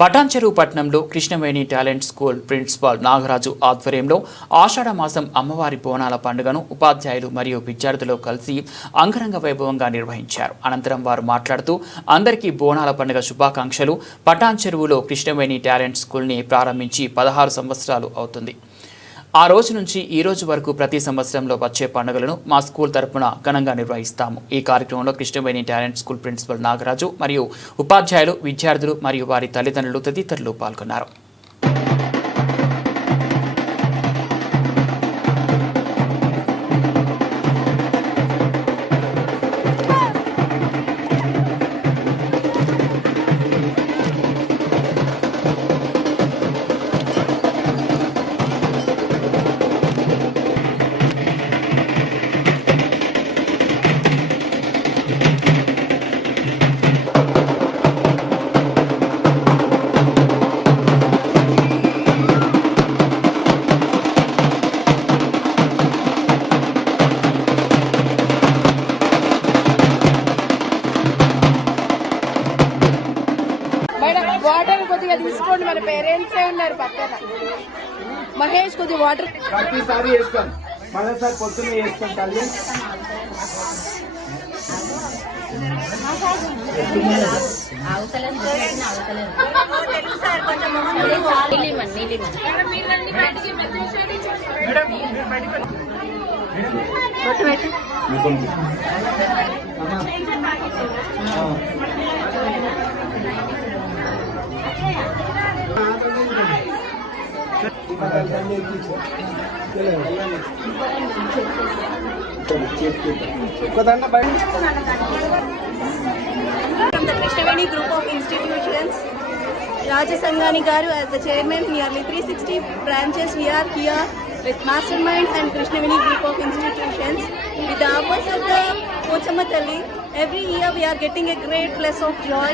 పటాన్చెరు పట్టణంలో Krishnaveni talent school principal Nagaraju ఆధ్వర్యంలో ఆషాఢ మాసం అమ్మవారి బోనాల పండుగను ఉపాధ్యాయులు మరియు విద్యార్థులు కలిసి అంగరంగ వైభవంగా నిర్వహించారు. అనంతరం వారు మాట్లాడుతూ అందరికీ బోనాల పండుగ శుభాకాంక్షలు. పటాన్ చెరువులో కృష్ణవేణి టాలెంట్ స్కూల్ని ప్రారంభించి పదహారు సంవత్సరాలు అవుతుంది. ఆ రోజు నుంచి ఈ రోజు వరకు ప్రతి సంవత్సరంలో వచ్చే పండుగలను మా స్కూల్ తరపున ఘనంగా నిర్వహిస్తాము. ఈ కార్యక్రమంలో Krishnaveni talent school principal Nagaraju మరియు ఉపాధ్యాయులు విద్యార్థులు మరియు వారి తల్లిదండ్రులు తదితరులు పాల్గొన్నారు. మేడం వాటర్ కొద్దిగా తీసుకోండి మన పేరెంట్సే ఉన్నారు పక్కన. మహేష్ కొద్దిగా వాటర్ ప్రతిసారి వేస్తాం మరోసారి పొద్దున్న వేస్తాం తల్లి. దండ బయట from the Krishnaveni group of institutions. Raja Sangani Garu as the chairman, nearly 360 branches we are here with masterminds and Krishnaveni group of institutions. With the uppers of the Pochamatali, every year we are getting a great bless of joy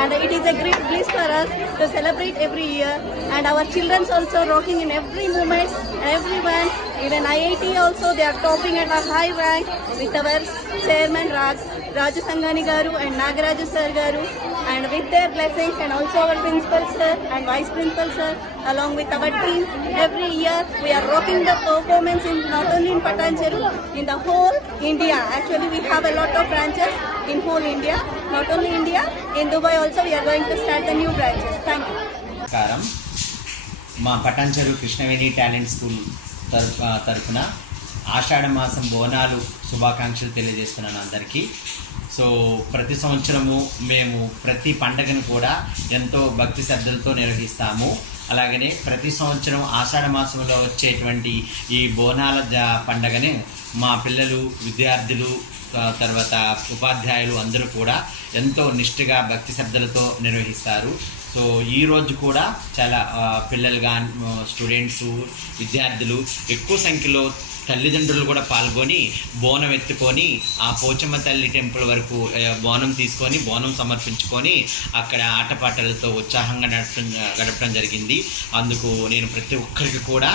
and it is a great bliss for us to celebrate every year. And our children also rocking in every moment. Everyone even IIT also they are topping at a high rank with our chairman Raj Raju Sangani Garu and Nagaraju Sir and with their blessings and also our principal sir and vice principal sir along with our team every year we are rocking the performance in not only in Patancheru in the whole India actually we have a lot of branches in whole India not only India in Dubai also we are going to start the new branches thank you నమస్కారం మా Patancheru Krishnaveni talent school తరఫు తరఫున ఆషాఢ మాసం బోనాలు శుభాకాంక్షలు తెలియజేస్తున్నాను అందరికీ. So ప్రతి సంవత్సరము మేము ప్రతి పండగను కూడా ఎంతో భక్తి శ్రద్ధలతో నిర్వహిస్తాము. అలాగనే ప్రతి సంవత్సరం ఆషాఢ మాసంలో వచ్చేటువంటి ఈ బోనాల జ- పండగని మా పిల్లలు విద్యార్థులు తర్వాత ఉపాధ్యాయులు అందరూ కూడా ఎంతో నిష్ఠగా భక్తి శ్రద్ధలతో నిర్వహిస్తారు. సో ఈ రోజు కూడా చాలా పిల్లలు కానీ స్టూడెంట్స్ విద్యార్థులు ఎక్కువ సంఖ్యలో తల్లిదండ్రులు కూడా పాల్గొని బోనం ఎత్తుకొని ఆ పోచమ్మ తల్లి టెంపుల్ వరకు బోనం తీసుకొని బోనం సమర్పించుకొని అక్కడ ఆటపాటలతో ఉత్సాహంగా నడపడం గడపడం జరిగింది. అందుకు నేను ప్రతి ఒక్కరికి కూడా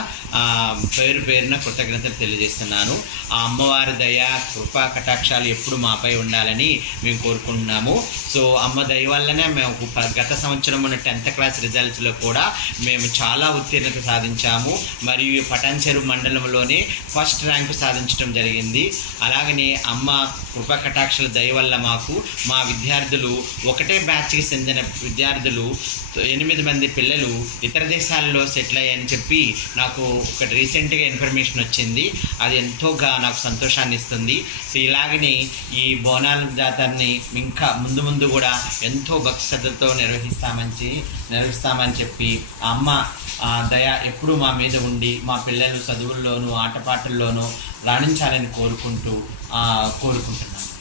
పేరు పేరున కృతజ్ఞతలు తెలియజేస్తున్నాను. ఆ అమ్మవారి దయ కృపా కటాక్షాలు ఎప్పుడు మాపై ఉండాలని మేము కోరుకుంటున్నాము. సో అమ్మ దయ వల్లనే మేము గత సంవత్సరం మన టెన్త్ క్లాస్ రిజల్ట్స్లో కూడా మేము చాలా ఉత్తీర్ణత సాధించాము. మరియు పటాన్చెరు మండలంలోనే ఫస్ట్ ర్యాంకు సాధించడం జరిగింది. అలాగనే అమ్మ కృపకటాక్షల దయ వల్ల మాకు మా విద్యార్థులు ఒకటే బ్యాచ్కి చెందిన విద్యార్థులు ఎనిమిది మంది పిల్లలు ఇతర దేశాల్లో సెటిల్ అయ్యాయని చెప్పి నాకు ఒకటి రీసెంట్గా ఇన్ఫర్మేషన్ వచ్చింది. అది ఎంతోగా నాకు సంతోషాన్ని ఇస్తుంది. సో ఇలాగనే ఈ బోనాల జాతరని ఇంకా ముందు ముందు కూడా ఎంతో భక్తి నిర్వహిస్తామని చె- నిర్వహిస్తామని చెప్పి అమ్మ ఆ దయ ఎప్పుడూ మా మీద ఉండి మా పిల్లలు చదువుల్లోనూ ఆటపాటల్లోనూ రాణించాలని కోరుకుంటూ కోరుకుంటున్నాను.